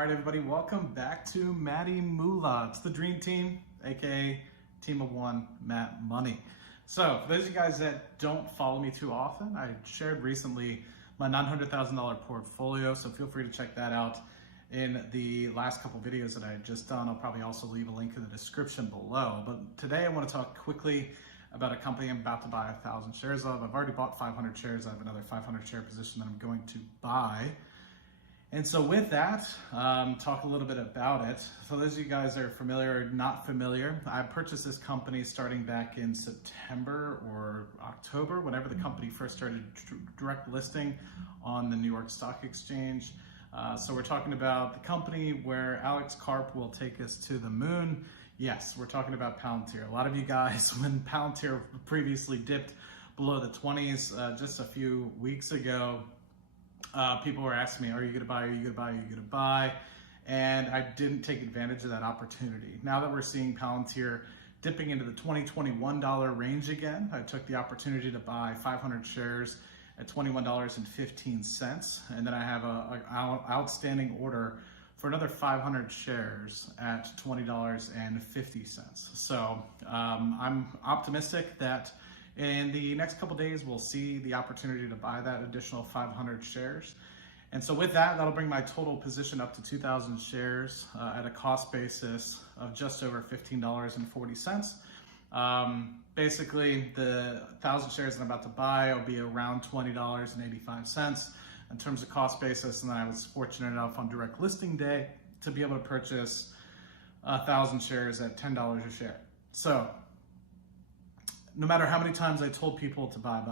All right, everybody, welcome back to Matty Moolah. It's the Dream Team, aka Team of One, Matt Money. So, for those of you guys that don't follow me too often, I shared recently my $900,000 portfolio, so feel free to check that out in the last couple videos that I had just done. I'll probably also leave a link in the description below. But today I want to talk quickly about a company I'm about to buy 1,000 shares of. I've already bought 500 shares. I have another 500 share position that I'm going to buy. And so with that, talk a little bit about it. For those of you guys that are familiar or not familiar, I purchased this company starting back in September or October, whenever the company first started direct listing on the New York Stock Exchange. So we're talking about the company where Alex Karp will take us to the moon. Yes, we're talking about Palantir. A lot of you guys, when Palantir previously dipped below the 20s just a few weeks ago, people were asking me, are you gonna buy, are you gonna buy, are you gonna buy? And I didn't take advantage of that opportunity. Now that we're seeing Palantir dipping into the $21 range again, I took the opportunity to buy 500 shares at $21.15. And then I have an outstanding order for another 500 shares at $20.50. So I'm optimistic that in the next couple days, we'll see the opportunity to buy that additional 500 shares. And so with that, that'll bring my total position up to 2,000 shares at a cost basis of just over $15.40. Basically, the 1,000 shares that I'm about to buy will be around $20.85 in terms of cost basis. And then I was fortunate enough on direct listing day to be able to purchase 1,000 shares at $10 a share. So no matter how many times I told people to buy,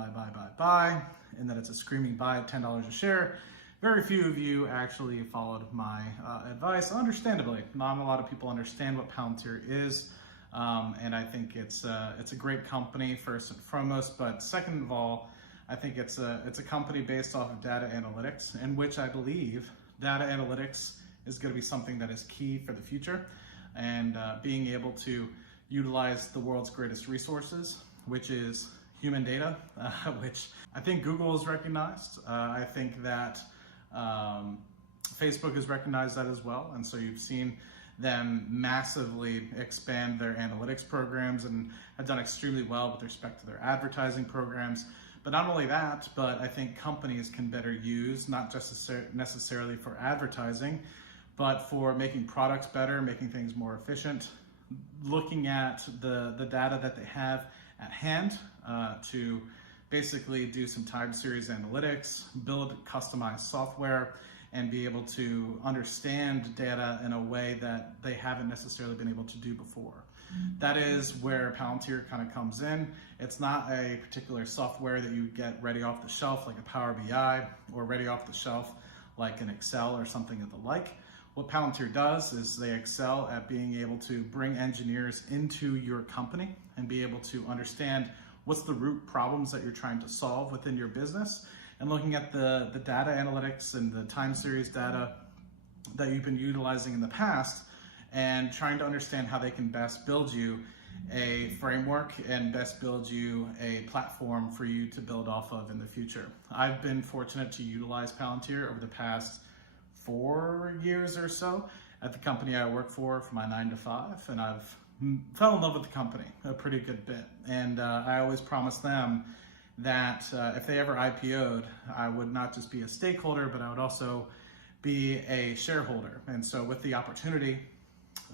and that it's a screaming buy at $10 a share, very few of you actually followed my advice. Understandably, not a lot of people understand what Palantir is, and I think it's a great company first and foremost. But second of all, I think it's a company based off of data analytics, in which I believe data analytics is going to be something that is key for the future, and being able to utilize the world's greatest resources, which is human data, which I think Google has recognized. I think that Facebook has recognized that as well. And so you've seen them massively expand their analytics programs and have done extremely well with respect to their advertising programs. But not only that, but I think companies can better use, not just necessarily for advertising, but for making products better, making things more efficient, looking at the data that they have at hand to basically do some time series analytics, build customized software, and be able to understand data in a way that they haven't necessarily been able to do before. That is where Palantir kind of comes in. It's not a particular software that you get ready off the shelf like a Power BI or ready off the shelf like an Excel or something of the like. What Palantir does is they excel at being able to bring engineers into your company and be able to understand what's the root problems that you're trying to solve within your business, and looking at the data analytics and the time series data that you've been utilizing in the past, and trying to understand how they can best build you a framework and best build you a platform for you to build off of in the future. I've been fortunate to utilize Palantir over the past 4 years or so at the company I work for my 9 to 5, and I've fell in love with the company a pretty good bit. And I always promised them that if they ever IPO'd, I would not just be a stakeholder, but I would also be a shareholder. And so with the opportunity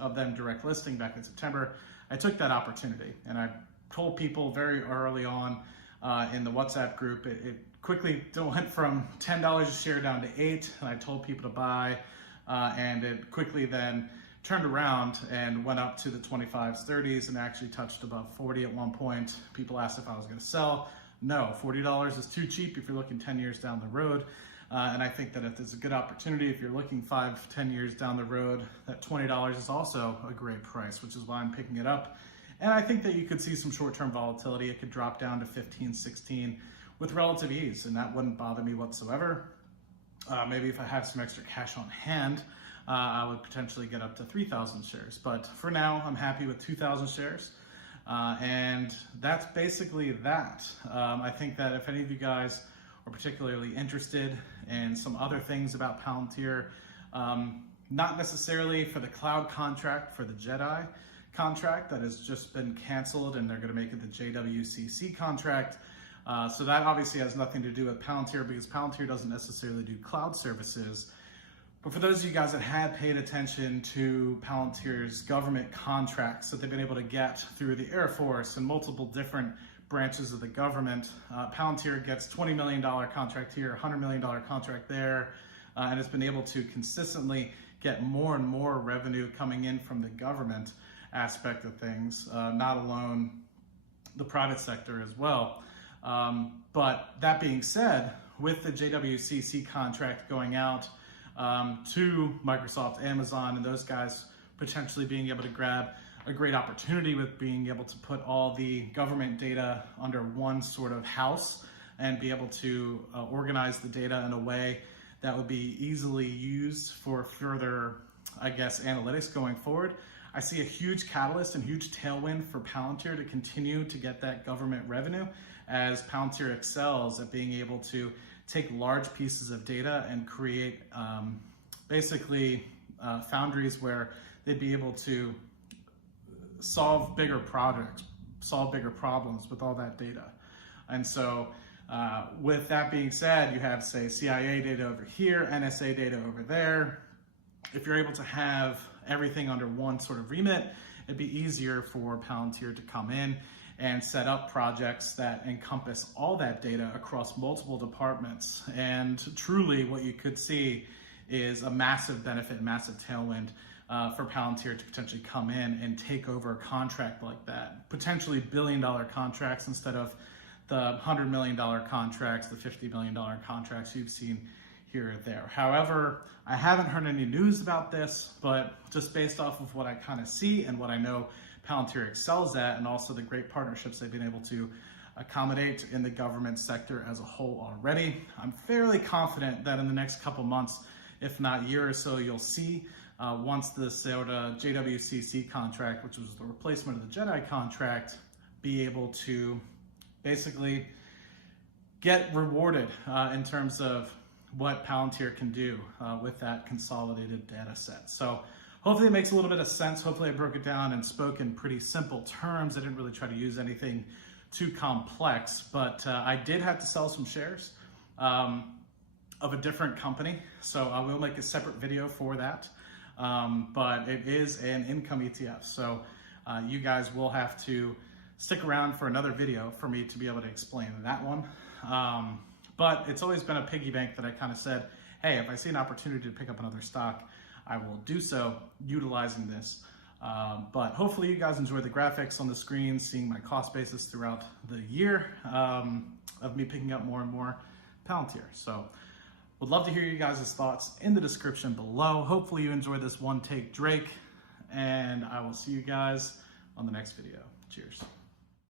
of them direct listing back in September, I took that opportunity, and I told people very early on in the WhatsApp group, it quickly went from $10 a share down to $8, and I told people to buy, and it quickly then turned around and went up to the 25s, 30s, and actually touched above 40 at one point. People asked if I was going to sell. No, $40 is too cheap if you're looking 10 years down the road. And I think that if there's a good opportunity, if you're looking 5-10 years down the road, that $20 is also a great price, which is why I'm picking it up. And I think that you could see some short-term volatility. It could drop down to 15, 16 with relative ease, and that wouldn't bother me whatsoever. Maybe if I have some extra cash on hand, I would potentially get up to 3,000 shares. But for now, I'm happy with 2,000 shares. And that's basically that. I think that if any of you guys are particularly interested in some other things about Palantir, not necessarily for the cloud contract, for the Jedi contract that has just been canceled, and they're going to make it the JWCC contract. So that obviously has nothing to do with Palantir, because Palantir doesn't necessarily do cloud services. But for those of you guys that had paid attention to Palantir's government contracts that they've been able to get through the Air Force and multiple different branches of the government, Palantir gets $20 million contract here, $100 million contract there, and has been able to consistently get more and more revenue coming in from the government aspect of things, not alone the private sector as well. But that being said, with the JWCC contract going out to Microsoft, Amazon, and those guys potentially being able to grab a great opportunity with being able to put all the government data under one sort of house and be able to organize the data in a way that would be easily used for further, I guess, analytics going forward. I see a huge catalyst and huge tailwind for Palantir to continue to get that government revenue, as Palantir excels at being able to take large pieces of data and create basically foundries where they'd be able to solve bigger projects, solve bigger problems with all that data. And so with that being said, you have, say, CIA data over here, NSA data over there. If you're able to have everything under one sort of remit, it'd be easier for Palantir to come in and set up projects that encompass all that data across multiple departments. And truly what you could see is a massive benefit, massive tailwind for Palantir to potentially come in and take over a contract like that. Potentially billion-dollar contracts instead of the $100 million contracts, the $50 million contracts you've seen here or there. However, I haven't heard any news about this, but just based off of what I kind of see and what I know Palantir excels at, and also the great partnerships they've been able to accommodate in the government sector as a whole already, I'm fairly confident that in the next couple months, if not year or so, you'll see once the JWCC contract, which was the replacement of the Jedi contract, be able to basically get rewarded in terms of what Palantir can do with that consolidated data set. So hopefully it makes a little bit of sense. Hopefully I broke it down and spoke in pretty simple terms. I didn't really try to use anything too complex, but I did have to sell some shares of a different company. So I will make a separate video for that. But it is an income ETF. So you guys will have to stick around for another video for me to be able to explain that one. But it's always been a piggy bank that I kind of said, hey, if I see an opportunity to pick up another stock, I will do so utilizing this. But hopefully you guys enjoy the graphics on the screen, seeing my cost basis throughout the year of me picking up more and more Palantir. So would love to hear you guys' thoughts in the description below. Hopefully you enjoyed this one take Drake, and I will see you guys on the next video. Cheers.